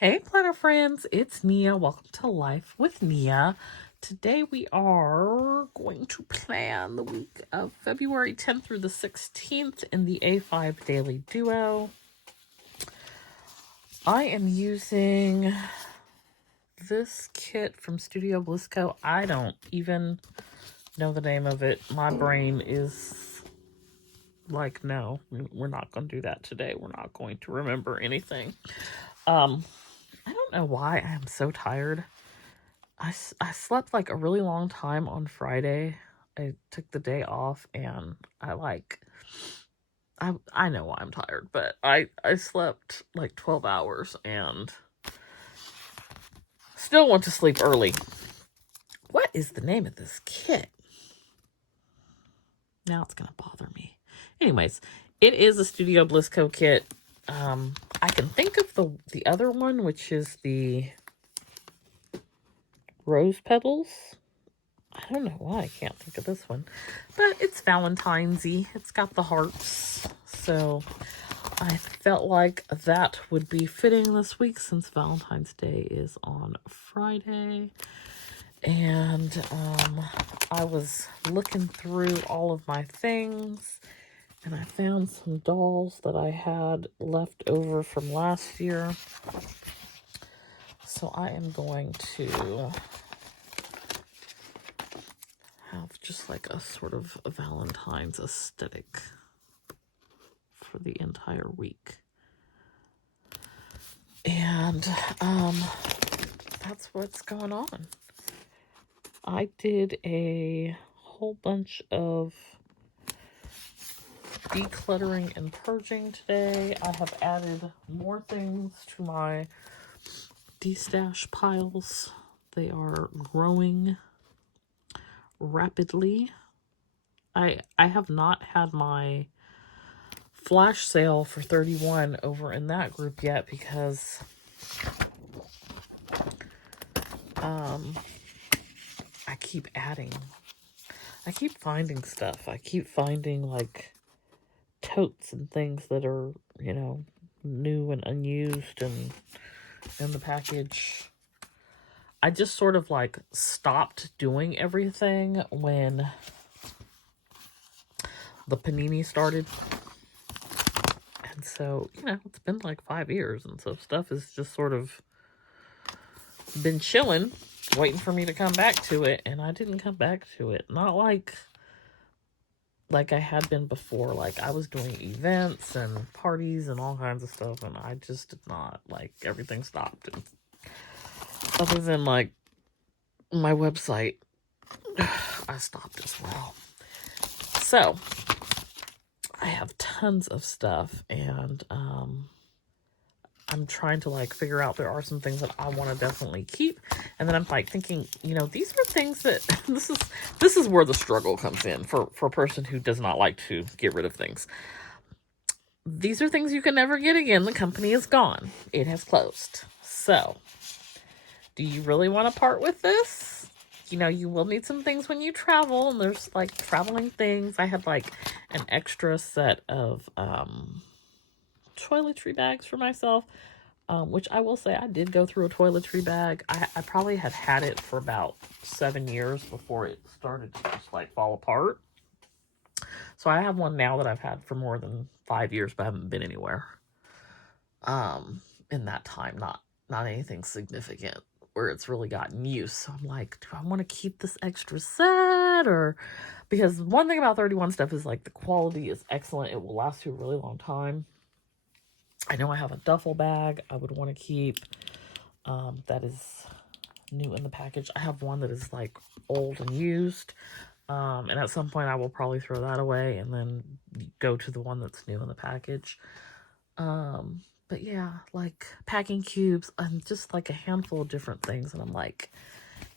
Hey, planner friends, it's Nia. Welcome to Life with Nia. Today we are going to plan the week of February 10th through the 16th in the A5 Daily Duo. I am using this kit from Studio Bliss Co. I don't even know the name of it. My brain is like, no, we're not going to do that today. We're not going to remember anything. I don't know why I am so tired. I slept like a really long time on Friday. I took the day off and I know why I'm tired, but I slept like 12 hours and still want to sleep early. What is the name of this kit? Now it's going to bother me. Anyways, it is a Studio Bliss Co kit. I can think of the other one, which is the rose petals. I don't know why I can't think of this one, but it's Valentine's-y. It's got the hearts, so I felt like that would be fitting this week since Valentine's Day is on Friday. And I was looking through all of my things, and I found some dolls that I had left over from last year. So I am going to have just like a sort of a Valentine's aesthetic for the entire week. And that's what's going on. I did a whole bunch of decluttering and purging today. I have added more things to my de-stash piles. They are growing rapidly. I have not had my flash sale for 31 over in that group yet because I keep adding. I keep finding stuff. I keep finding like totes and things that are, new and unused and in the package. I just sort of like stopped doing everything when the panini started. And so, it's been like 5 years, and so stuff has just sort of been chilling, waiting for me to come back to it, and I didn't come back to it. Not like I had been before. Like, I was doing events and parties and all kinds of stuff, and I just did not, like, everything stopped. And other than, like, my website, I stopped as well. So, I have tons of stuff, and I'm trying to like figure out, there are some things that I want to definitely keep, and then I'm like thinking, these are things that this is where the struggle comes in for a person who does not like to get rid of things. These are things you can never get again. The company is gone. It has closed. So, do you really want to part with this? You will need some things when you travel, and there's like traveling things. I had like an extra set of toiletry bags for myself, which I will say I did go through a toiletry bag. I probably had it for about 7 years before it started to just like fall apart. So I have one now that I've had for more than 5 years, but I haven't been anywhere in that time. Not anything significant where it's really gotten use. So I'm like, do I want to keep this extra set? Or because one thing about 31 stuff is like the quality is excellent. It will last you a really long time. I know I have a duffel bag I would want to keep that is new in the package. I have one that is like old and used, and at some point I will probably throw that away and then go to the one that's new in the package. But yeah, like packing cubes and just like a handful of different things, and I'm like,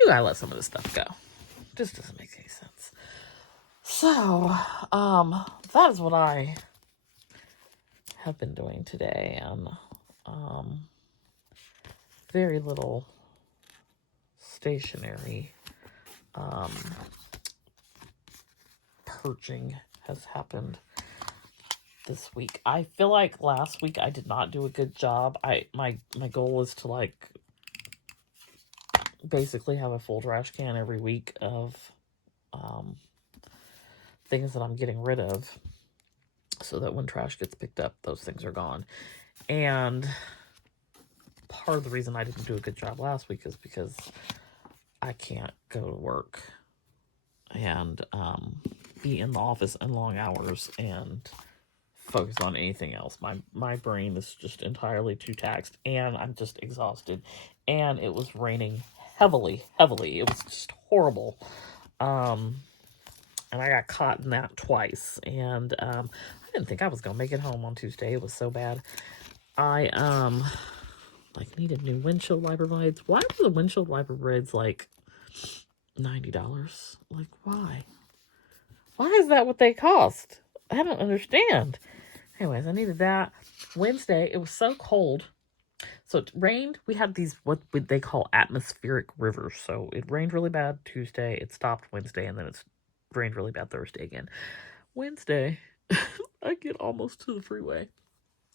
you gotta let some of this stuff go. It just doesn't make any sense. So, that is what I have been doing today, and very little stationary purging has happened this week. I feel like last week I did not do a good job. My goal is to like basically have a full trash can every week of things that I'm getting rid of, so that when trash gets picked up, those things are gone. And part of the reason I didn't do a good job last week is because I can't go to work and be in the office in long hours and focus on anything else. My brain is just entirely too taxed, and I'm just exhausted. And it was raining heavily. It was just horrible. And I got caught in that twice. And I didn't think I was gonna make it home on Tuesday. It was so bad. I like needed new windshield wiper blades. Why were the windshield wiper blades like $90? Like, why? Why is that what they cost? I don't understand. Anyways, I needed that. Wednesday, it was so cold. So it rained. We had these, what they call atmospheric rivers. So it rained really bad Tuesday. It stopped Wednesday, and then it's rained really bad Thursday again. Wednesday, I get almost to the freeway,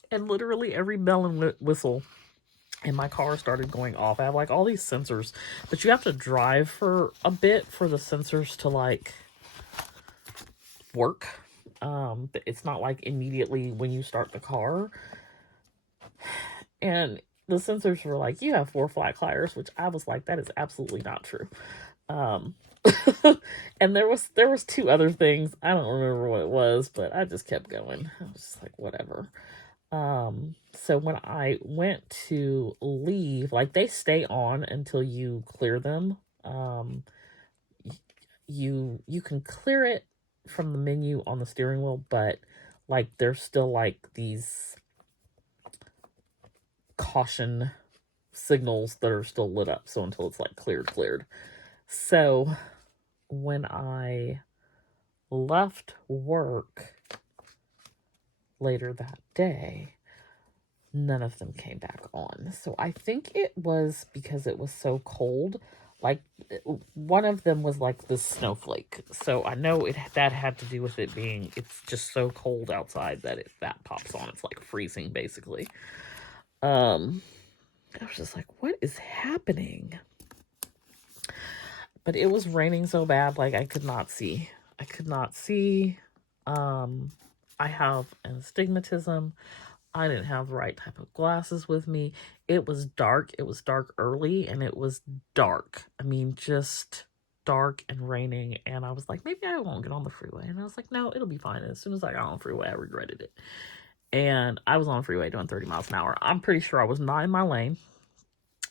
and literally every bell and whistle in my car started going off. I have like all these sensors, but you have to drive for a bit for the sensors to like work. It's not like immediately when you start the car. And the sensors were like, you have 4 flat tires, which I was like, that is absolutely not true. And there was 2 other things. I don't remember what it was, but I just kept going. I was just like, whatever. So when I went to leave, like they stay on until you clear them. You can clear it from the menu on the steering wheel, but like there's still like these caution signals that are still lit up. So until it's like cleared. So when I left work later that day, none of them came back on. So I think it was because it was so cold. Like one of them was like the snowflake. So I know that had to do with it being, it's just so cold outside that that pops on. It's like freezing basically. I was just like, what is happening? But it was raining so bad, like I could not see. I have an astigmatism. I didn't have the right type of glasses with me. It was dark. It was dark early, and it was dark. I mean, just dark and raining. And I was like, maybe I won't get on the freeway. And I was like, no, it'll be fine. And as soon as I got on the freeway, I regretted it. And I was on the freeway doing 30 miles an hour. I'm pretty sure I was not in my lane.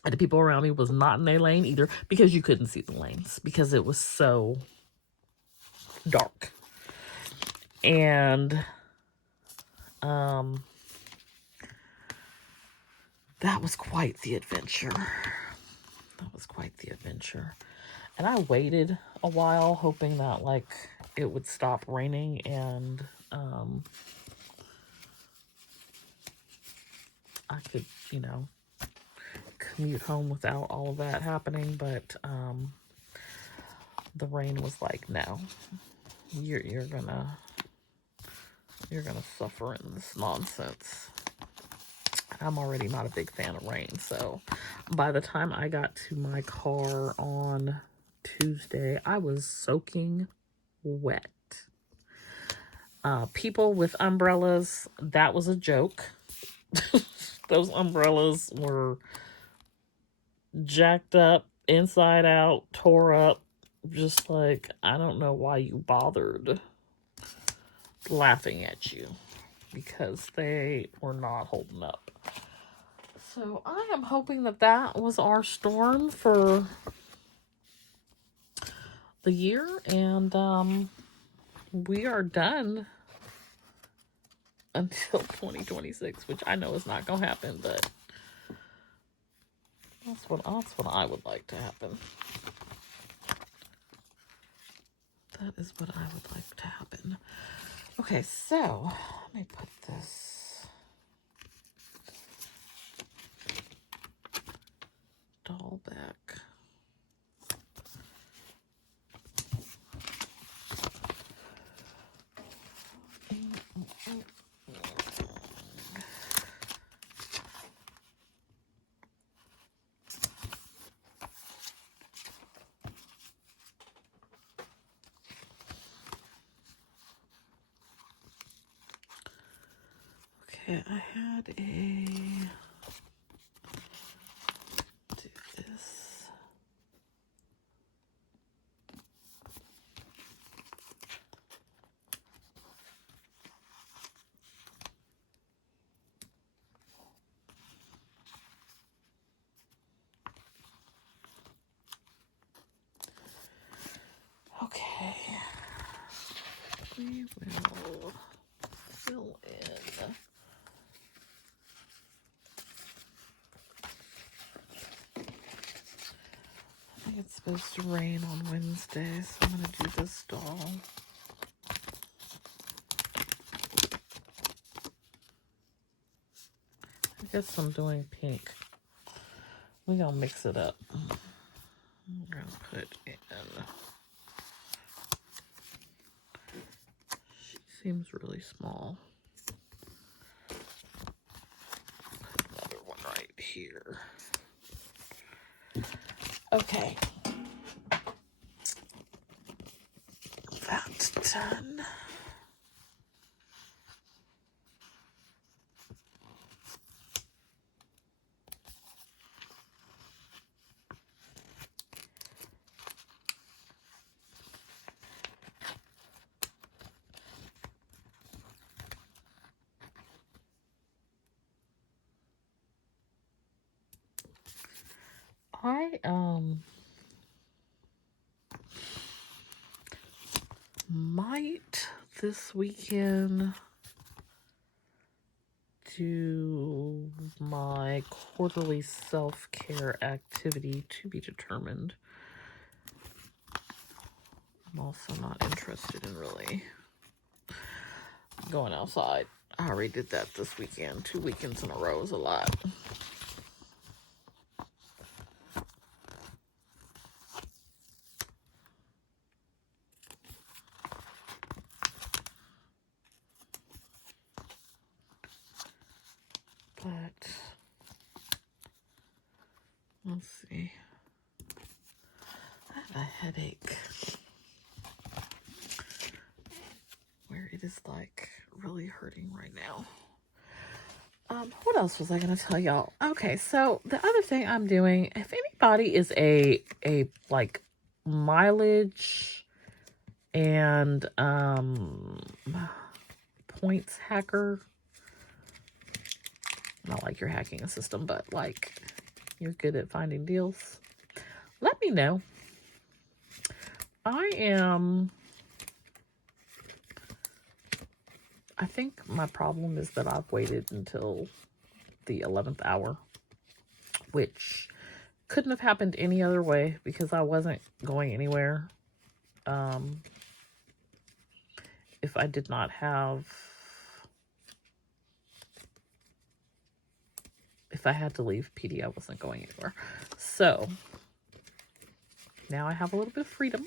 And the people around me was not in their lane either, because you couldn't see the lanes because it was so dark. And that was quite the adventure. And I waited a while hoping that like it would stop raining and I could, commute home without all of that happening. But the rain was like, no, you're gonna suffer in this nonsense. I'm already not a big fan of rain, so by the time I got to my car on Tuesday, I was soaking wet. People with umbrellas, that was a joke. Those umbrellas were jacked up, inside out, tore up. Just like, I don't know why you bothered laughing at you, because they were not holding up. So I am hoping that was our storm for the year, and we are done until 2026, which I know is not gonna happen, but that's what I would like to happen. That is what I would like to happen. Okay, so let me put this doll back. Okay, I had a... do this. Okay. We will fill in. I think it's supposed to rain on Wednesday, so I'm going to do this doll. I guess I'm doing pink. We're going to mix it up. I'm going to put in... She seems really small. Put another one right here. Okay. That's done. I might this weekend do my quarterly self-care activity, to be determined. I'm also not interested in really going outside. I already did that this weekend. 2 weekends in a row is a lot. But let's see. I have a headache where it is like really hurting right now. What else was I going to tell y'all? Okay, so the other thing I'm doing, if anybody is a like mileage and points hacker, not like you're hacking a system, but like you're good at finding deals, let me know. I think my problem is that I've waited until the 11th hour, which couldn't have happened any other way because I wasn't going anywhere. If I did not have, if I had to leave PD, I wasn't going anywhere. So now I have a little bit of freedom,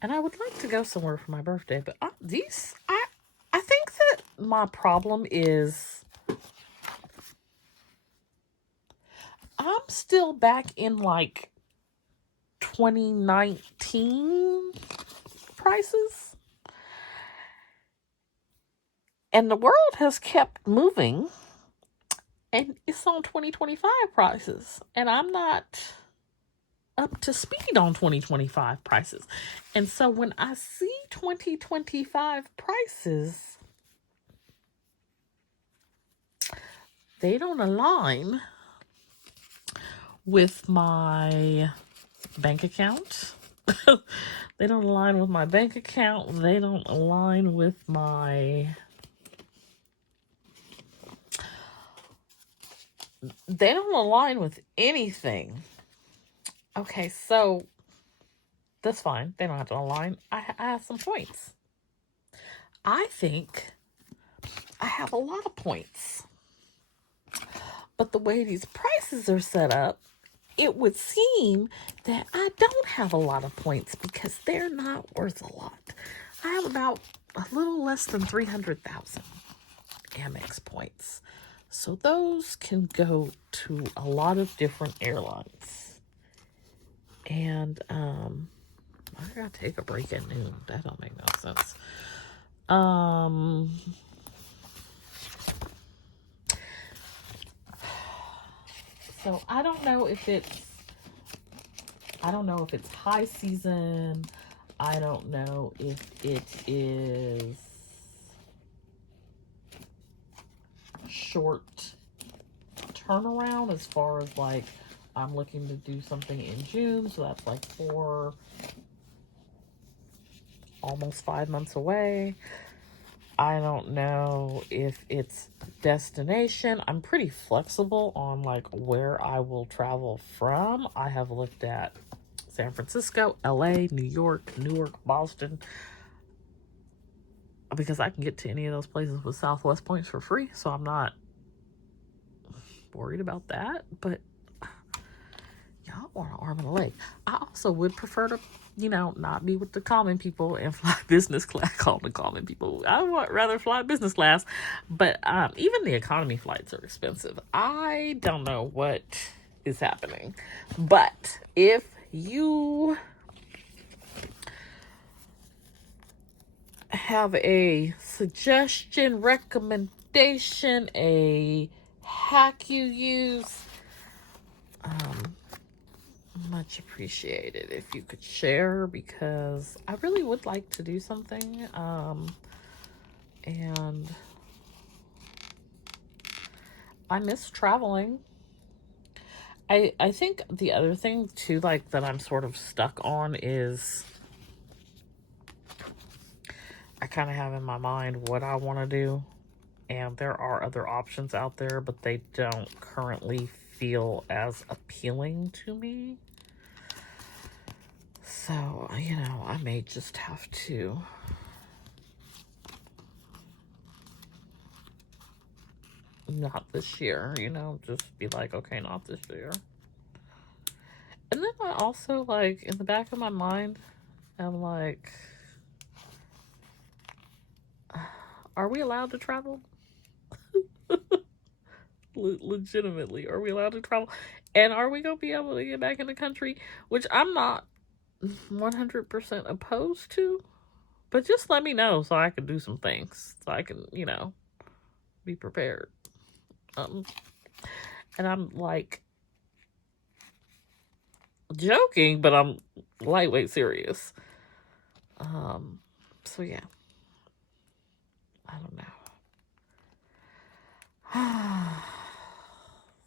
and I would like to go somewhere for my birthday. But I think that my problem is I'm still back in like 2019 prices. And the world has kept moving. And it's on 2025 prices. And I'm not up to speed on 2025 prices. And so when I see 2025 prices, they don't align with my bank account. They don't align with my bank account. They don't align with my... They don't align with anything. Okay, so that's fine. They don't have to align. I have some points. I think I have a lot of points. But the way these prices are set up, it would seem that I don't have a lot of points because they're not worth a lot. I have about a little less than 300,000 Amex points. So those can go to a lot of different airlines. And I gotta take a break at noon. That don't make no sense. So I don't know if it's high season. I don't know if it is short turnaround as far as like I'm looking to do something in June, so that's like almost 5 months away. I don't know if it's destination. I'm pretty flexible on like where I will travel from. I have looked at San Francisco, LA, New York, Newark, Boston, because I can get to any of those places with Southwest points for free, so I'm not worried about that. But y'all want an arm and a leg. I also would prefer to, not be with the common people and fly business class. Call the common people. I would rather fly business class, but even the economy flights are expensive. I don't know what is happening, but if you have a suggestion, recommendation, a hack you use, much appreciated if you could share, because I really would like to do something, and I miss traveling. I think the other thing too, like, that I'm sort of stuck on is I kind of have in my mind what I want to do, and there are other options out there, but they don't currently feel as appealing to me. So, I may just have to not this year, just be like, okay, not this year. And then I also, like, in the back of my mind, I'm like, are we allowed to travel? Legitimately, are we allowed to travel? And are we going to be able to get back in the country? Which I'm not 100% opposed to, but just let me know so I can do some things, so I can, be prepared. And I'm like joking, but I'm lightweight serious. So yeah, I don't know.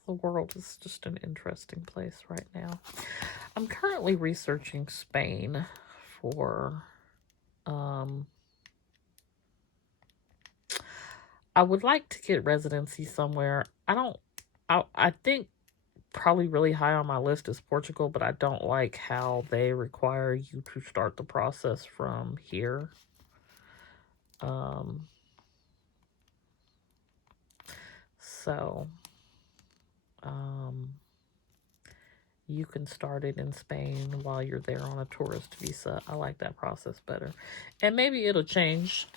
The world is just an interesting place right now. I'm currently researching Spain for, I would like to get residency somewhere. I think probably really high on my list is Portugal, but I don't like how they require you to start the process from here. So, you can start it in Spain while you're there on a tourist visa. I like that process better. And maybe it'll change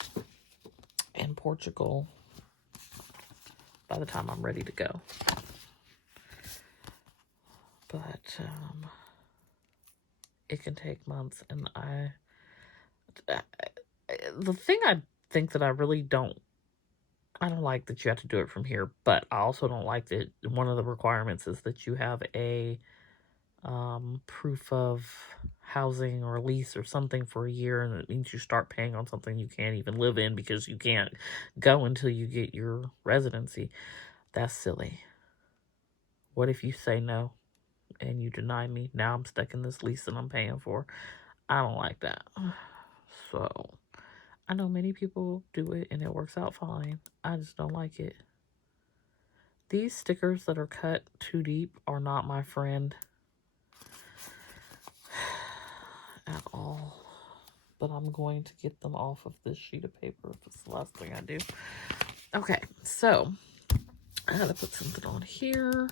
in Portugal by the time I'm ready to go. But it can take months, and the thing I think that I really don't like that you have to do it from here, but I also don't like that one of the requirements is that you have a proof of housing or lease or something for a year, and it means you start paying on something you can't even live in because you can't go until you get your residency. That's silly. What if you say no and you deny me? Now I'm stuck in this lease that I'm paying for. I don't like that. So I know many people do it and it works out fine. I just don't like it. These stickers that are cut too deep are not my friend at all. But I'm going to get them off of this sheet of paper if it's the last thing I do. Okay, so I gotta put something on here.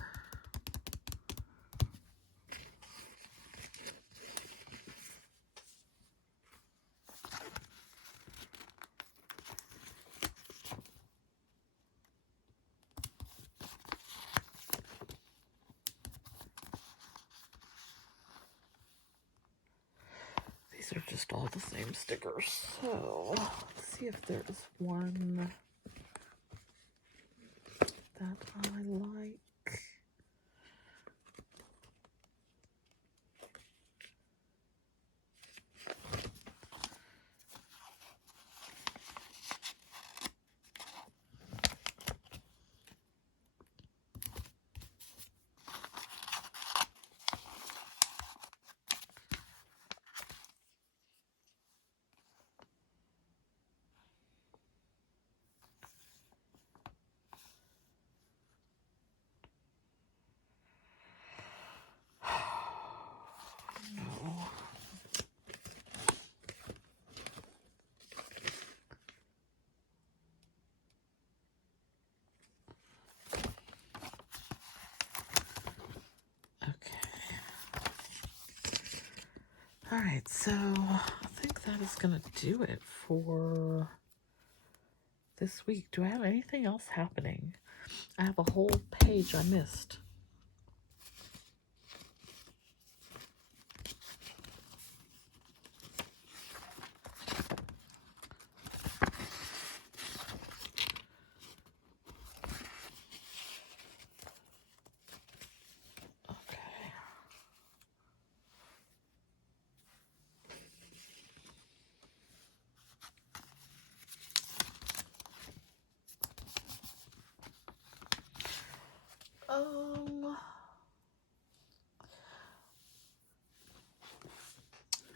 These are just all the same stickers. So let's see if there's one that I like. Alright, so I think that is going to do it for this week. Do I have anything else happening? I have a whole page I missed.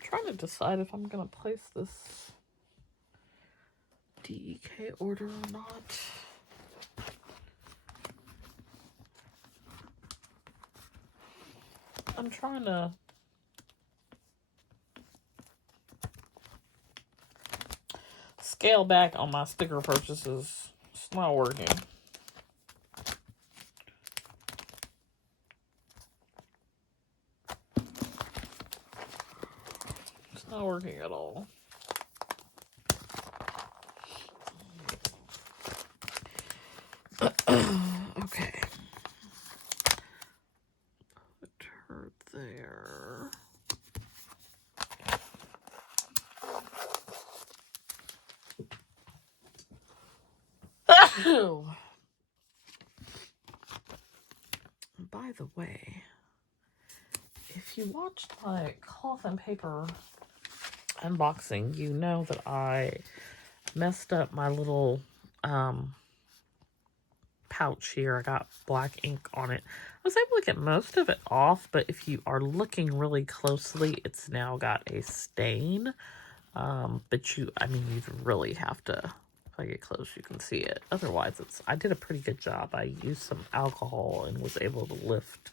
Trying to decide if I'm gonna place this DEK order or not. I'm trying to scale back on my sticker purchases. It's not working. Not working at all. Okay. Put her there. By the way, if you watched my cloth and paper unboxing, you know that I messed up my little pouch here. I got black ink on it. I was able to get most of it off, but if you are looking really closely, it's now got a stain. But you really have to, if I get close, you can see it. Otherwise, I did a pretty good job. I used some alcohol and was able to lift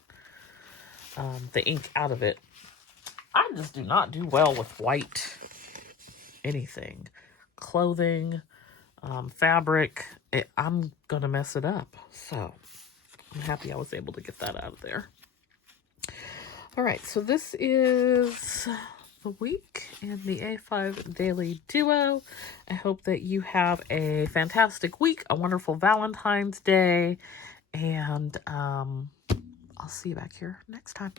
the ink out of it. I just do not do well with white anything. Clothing, fabric, I'm gonna mess it up. So I'm happy I was able to get that out of there. All right, so this is the week in the A5 Daily Duo. I hope that you have a fantastic week, a wonderful Valentine's Day, and I'll see you back here next time.